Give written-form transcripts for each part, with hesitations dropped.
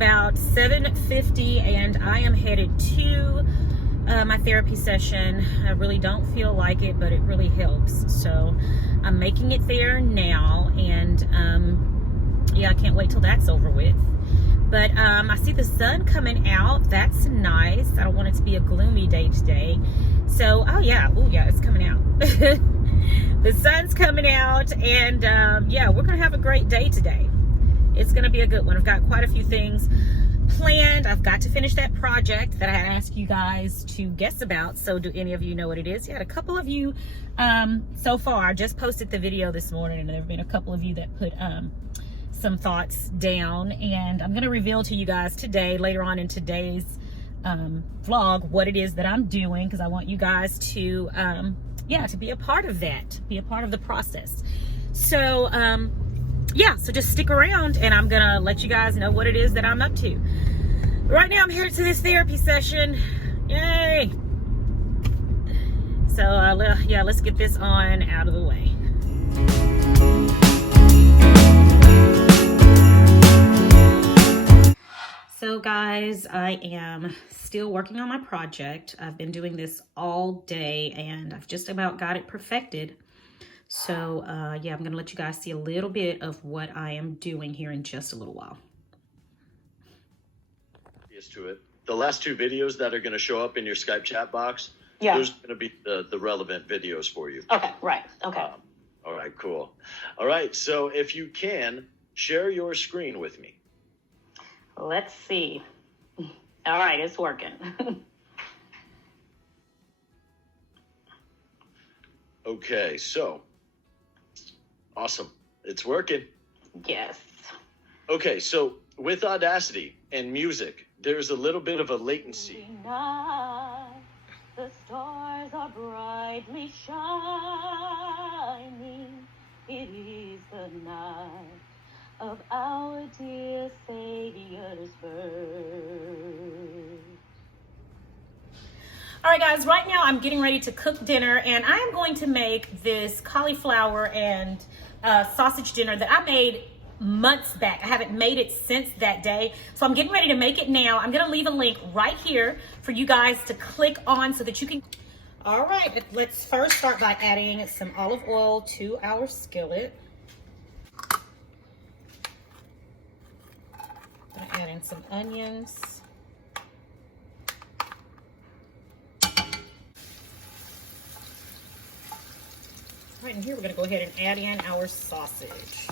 about 7:50 and I am headed to my therapy session. I really don't feel like it, but it really helps. So I'm making it there now, and yeah, I can't wait till that's over with. But I see the sun coming out. That's nice. I don't want it to be a gloomy day today. So, oh yeah, it's coming out. The sun's coming out, and yeah, we're gonna have a great day today. It's gonna be a good one. I've got quite a few things planned. I've got to finish that project that I had asked you guys to guess about. So do any of you know what it is? You had a couple of you so far. I just posted the video this morning, and there have been a couple of you that put some thoughts down, and I'm going to reveal to you guys today, later on in today's vlog, what it is that I'm doing, because I want you guys to yeah, to be a part of that, be a part of the process. So yeah, so just stick around and I'm gonna let you guys know what it is that I'm up to. Right now I'm headed to this therapy session. Yay! So yeah, let's get this on out of the way. So guys, I am still working on my project. I've been doing this all day and I've just about got it perfected. So yeah, I'm gonna let you guys see a little bit of what I am doing here in just a little while. To it. The last two videos that are gonna show up in your Skype chat box, yeah, those are gonna be the relevant videos for you. Okay, right, okay. All right, cool. All right, so if you can, share your screen with me. Let's see. All right, it's working. Okay, so awesome. It's working. Yes. Okay, so with Audacity and music, there's a little bit of a latency. Night, the stars are brightly shining. It is the night of our dear Savior's birth. All right, guys, right now I'm getting ready to cook dinner, and I am going to make this cauliflower and sausage dinner that I made months back. I haven't made it since that day, so I'm getting ready to make it now. I'm gonna leave a link right here for you guys to click on so that you can. All right, let's first start by adding some olive oil to our skillet. I'm gonna add in some onions. Right in here, we're gonna go ahead and add in our sausage.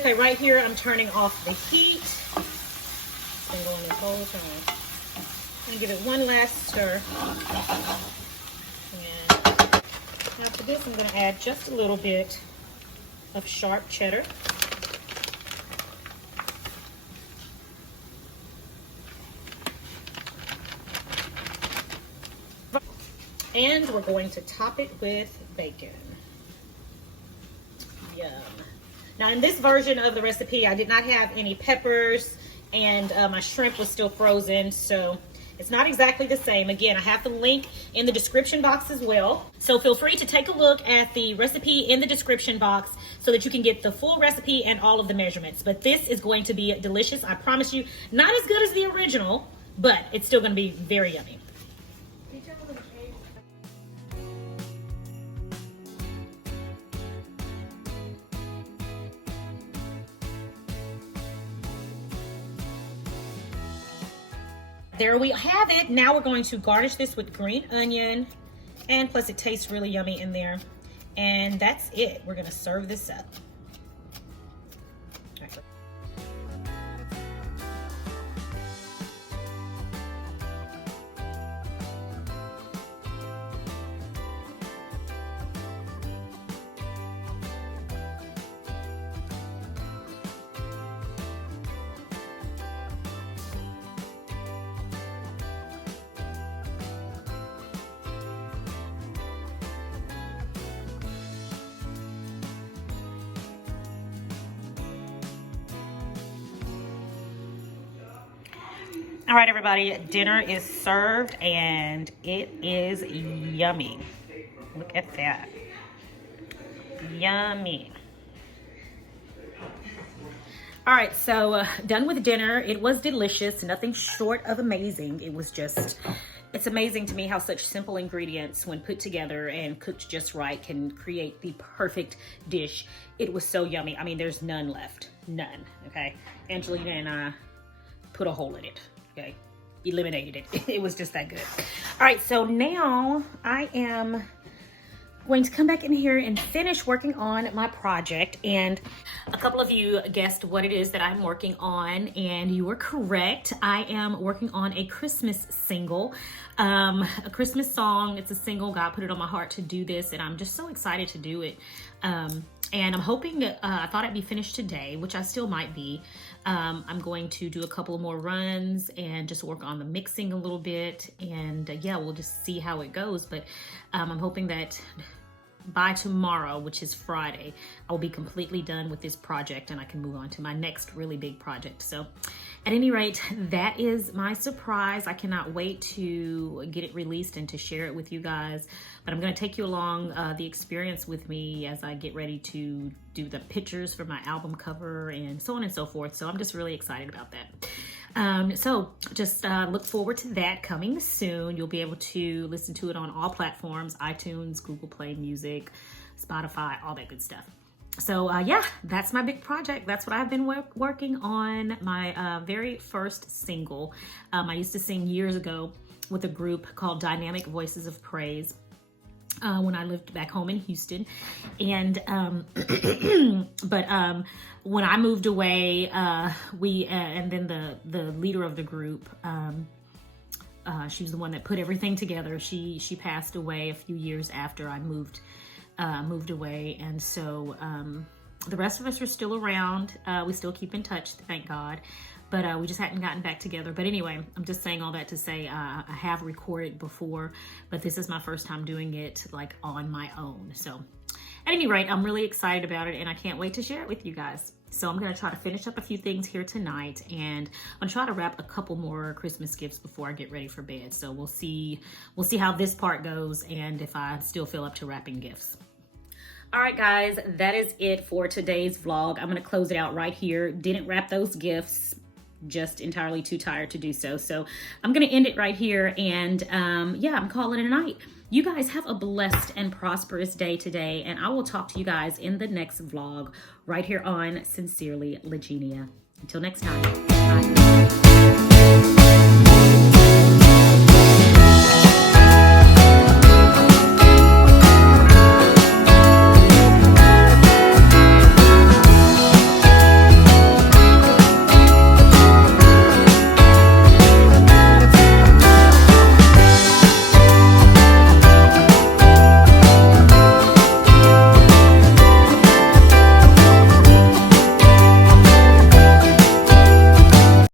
Okay, right here I'm turning off the heat. It's been going this whole time. I'm gonna give it one last stir. And after this, I'm gonna add just a little bit of sharp cheddar. And we're going to top it with bacon. Yum. Now in this version of the recipe, I did not have any peppers, and my shrimp was still frozen, so it's not exactly the same. Again, I have the link in the description box as well. So feel free to take a look at the recipe in the description box so that you can get the full recipe and all of the measurements. But this is going to be delicious, I promise you. Not as good as the original, but it's still gonna be very yummy. There we have it. Now we're going to garnish this with green onion, and plus it tastes really yummy in there. And that's it. We're gonna serve this up. All right, everybody, dinner is served and it is yummy. Look at that. Yummy. All right, so done with dinner. It was delicious, nothing short of amazing. It was just, it's amazing to me how such simple ingredients, when put together and cooked just right, can create the perfect dish. It was so yummy. I mean, there's none left, none, okay? Angelina and I put a hole in it. Okay, eliminated it. It was just that good. All right, so now I am going to come back in here and finish working on my project. And a couple of you guessed what it is that I'm working on, and you were correct. I am working on a Christmas single, a Christmas song. It's a single. God put it on my heart to do this, and I'm just so excited to do it. And I'm hoping, I thought I'd be finished today, which I still might be. I'm going to do a couple more runs and just work on the mixing a little bit. And yeah, we'll just see how it goes. But I'm hoping that by tomorrow, which is Friday, I'll be completely done with this project and I can move on to my next really big project. So at any rate, that is my surprise. I cannot wait to get it released and to share it with you guys. But I'm going to take you along the experience with me as I get ready to do the pictures for my album cover and so on and so forth. So I'm just really excited about that. So just look forward to that coming soon. You'll be able to listen to it on all platforms: iTunes, Google Play Music, Spotify, all that good stuff. So yeah, that's my big project. That's what I've been working on, my very first single. I used to sing years ago with a group called Dynamic Voices of Praise when I lived back home in Houston. And when I moved away, and then the leader of the group, she was the one that put everything together. She passed away a few years after I moved away, and so the rest of us are still around. We still keep in touch, thank God, but we just hadn't gotten back together. But anyway, I'm just saying all that to say I have recorded before, but this is my first time doing it like on my own. So at any rate, I'm really excited about it and I can't wait to share it with you guys. So I'm going to try to finish up a few things here tonight, and I'm going to try to wrap a couple more Christmas gifts before I get ready for bed. So we'll see how this part goes and if I still feel up to wrapping gifts. All right, guys, that is it for today's vlog. I'm going to close it out right here. Didn't wrap those gifts, just entirely too tired to do so. So I'm going to end it right here, and yeah, I'm calling it a night. You guys have a blessed and prosperous day today, and I will talk to you guys in the next vlog right here on Sincerely Legenia. Until next time, bye.